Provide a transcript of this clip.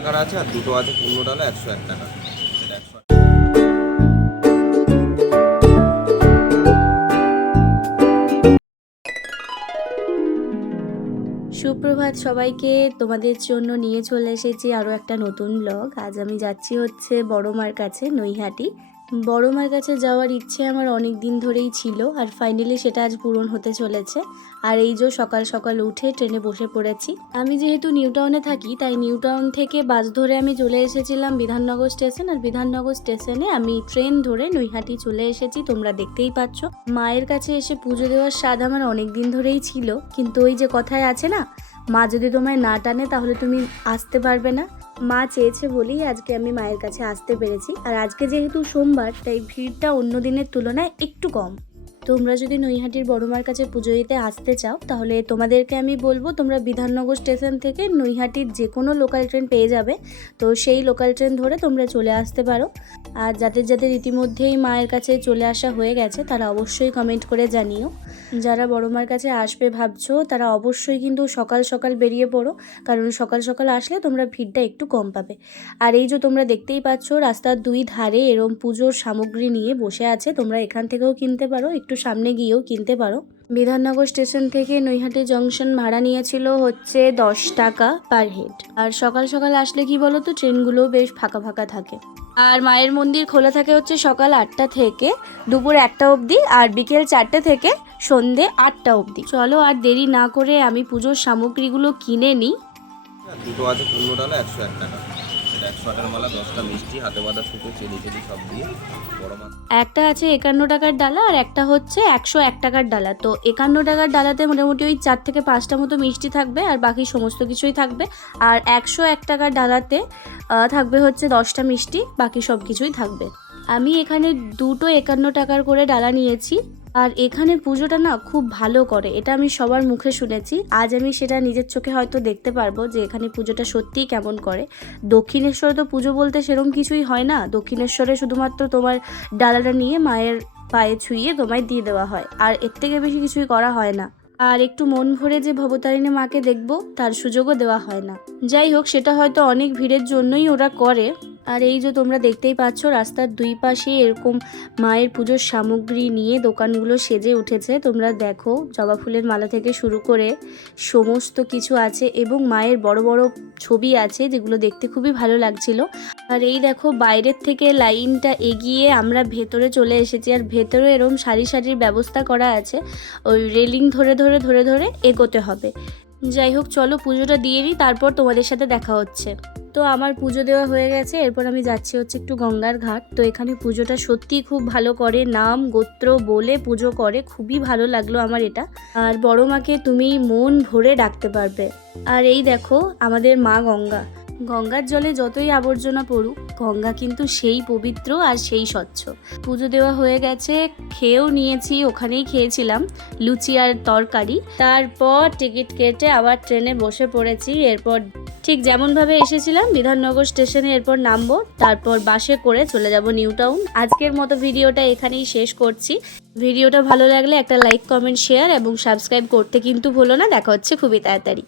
টাকার আছে আর দুটো আছে 15 ডালা 101 টাকা। এটা 100। সুপ্রভাত সবাইকে, তোমাদের জন্য নিয়ে চলে এসেছি আরও একটা নতুন ব্লগ। আজ আমি যাচ্ছি হচ্ছে বড় মার কাছে, নৈহাটি। বড় মার কাছে যাওয়ার ইচ্ছে আমার অনেক দিন ধরেই ছিল, আর ফাইনালি সেটা আজ পূরণ হতে চলেছে। আর এই যে সকাল সকাল উঠে ট্রেনে বসে পড়েছি। আমি যেহেতু নিউ টাউনে থাকি, তাই নিউ টাউন থেকে বাস ধরে আমি চলে এসেছিলাম বিধাননগর স্টেশন। আর বিধাননগর স্টেশনে আমি ট্রেন ধরে নৈহাটি চলে এসেছি, তোমরা দেখতেই পাচ্ছ। মায়ের কাছে এসে পুজো দেওয়ার স্বাদ আমার অনেক দিন ধরেই ছিল, কিন্তু ওই যে কথায় আছে না, মা যদি তোমায় না টানে তাহলে তুমি আসতে পারবে না। মা চেয়েছে বলেই আজকে আমি মায়ের কাছে আসতে পেরেছি। আর আজকে যেহেতু সোমবার, তাই ভিড়টা অন্য দিনের তুলনায় একটু কম। তোমরা যদি নৈহাটির বড়মার কাছে পুজো দিতে আসতে চাও, তাহলে তোমাদেরকে আমি বলবো তোমরা বিধাননগর স্টেশন থেকে নৈহাটির যে কোনো লোকাল ট্রেন পেয়ে যাবে। তো সেই লোকাল ট্রেন ধরে তোমরা চলে আসতে পারো। আর যাদের যাদের ইতিমধ্যেই মায়ের কাছে চলে আসা হয়ে গেছে, তারা অবশ্যই কমেন্ট করে জানিও। যারা বড়মার কাছে আসবে ভাবছো, তারা অবশ্যই কিন্তু সকাল সকাল বেরিয়ে পড়ো, কারণ সকাল সকাল আসলে তোমরা ভিড়টা একটু কম পাবে। আর এই যে তোমরা দেখতেই পাচ্ছ, রাস্তার দুই ধারে এরম পুজোর সামগ্রী নিয়ে বসে আছে। তোমরা এখান থেকেও কিনতে পারো, একটু সামনে গিয়েও কিনতে পারো। বিধাননগর স্টেশন থেকে নৈহাটি জংশন ভাড়া নিয়েছিল হচ্ছে 10 টাকা পার হেড। আর সকাল সকাল আসলে কি বলো তো, ট্রেনগুলোও বেশ ফাঁকা ফাঁকা থাকে। আর মায়ের মন্দির খোলা থাকে হচ্ছে সকাল 8টা থেকে দুপুর 1টা অবধি, আর বিকেল 4টে থেকে সন্ধে 8টা অবধি। চলো আর দেরি না করে আমি পুজোর সামগ্রীগুলো কিনে নিই। দুটো আছে 15 ডালা 101 টাকা। এটা 100 টাকার মালা, 10টা মিষ্টি, হাতে বাঁধা সুতো, চেলি সব দিয়ে বড় মাছ। একটা আছে 51 টাকার ডালা, আর একটা হচ্ছে 101 টাকার ডালা। তো 51 টাকার ডালাতে মোটামুটি ওই 4 থেকে 5টা মতো মিষ্টি থাকবে, আর বাকি সমস্ত কিছুই থাকবে। আর 101 টাকার ডালাতে থাকবে হচ্ছে 10টা মিষ্টি, বাকি সব কিছুই থাকবে। আমি এখানে দুটো 51 টাকার করে ডালা নিয়েছি। আর এখানে পুজোটা না খুব ভালো করে, এটা আমি সবার মুখে শুনেছি। আজ আমি সেটা নিজের চোখে হয়তো দেখতে পারবো যে এখানে পুজোটা সত্যিই কেমন করে। দক্ষিণেশ্বরে তো পুজো বলতে সেরকম কিছুই হয় না। দক্ষিণেশ্বরে শুধুমাত্র তোমার ডালাটা নিয়ে মায়ের পায়ে ছুঁয়ে তোমায় দিয়ে দেওয়া হয়, আর এর থেকে বেশি কিছুই করা হয় না। আর একটু মন ভরে যে ভবতারিণী মাকে দেখবো, তার সুযোগও দেওয়া হয় না। যাই হোক, সেটা হয়তো অনেক ভিড়ের জন্যই ওরা করে। আর এই যে তোমরা দেখতেই পাচ্ছ, রাস্তার দুই পাশে এরকম মায়ের পুজোর সামগ্রী নিয়ে দোকানগুলো সেজে উঠেছে। তোমরা দেখো, জবা ফুলের মালা থেকে শুরু করে সমস্ত কিছু আছে, এবং মায়ের বড় বড় ছবি আছে, যেগুলো দেখতে খুবই ভালো লাগছিল। আর এই দেখো, বাইরের থেকে লাইনটা এগিয়ে আমরা ভেতরে চলে এসেছি। আর ভেতরে এরকম সারি সারির ব্যবস্থা করা আছে, ওই রেলিং ধরে ধরে ধরে ধরে এগোতে হবে। যাই হোক, চলো পুজোটা দিয়ে নিই, তারপর তোমাদের সাথে দেখা হচ্ছে। তো আমার পুজো দেওয়া হয়ে গেছে, এরপর আমি যাচ্ছি হচ্ছে একটু গঙ্গার ঘাট। তো এখানে পুজোটা সত্যিই খুব ভালো করে, নাম গোত্র বলে পুজো করে, খুবই ভালো লাগলো আমার এটা। আর বড় মাকে তুমি মন ভরে ডাকতে পারবে। আর এই দেখো আমাদের মা গঙ্গা। গঙ্গার জলে যতই আবর্জনা পড়ুক, গঙ্গা কিন্তু সেই পবিত্র আর সেই স্বচ্ছ। পুজো দেওয়া হয়ে গেছে, খেয়েও নিয়েছি, ওখানেই খেয়েছিলাম লুচি আর তরকারি। তারপর টিকিট কেটে আবার ট্রেনে বসে পড়েছি। এরপর ঠিক যেমনভাবে এসেছিলাম বিধাননগর স্টেশনে এরপর নামবো, তারপর বাসে করে চলে যাব নিউ টাউন। আজকের মতো ভিডিওটা এখানেই শেষ করছি। ভিডিওটা ভালো লাগলে একটা লাইক, কমেন্ট, শেয়ার এবং সাবস্ক্রাইব করতে কিন্তু ভুলো না। দেখা হচ্ছে খুবই তাড়াতাড়ি।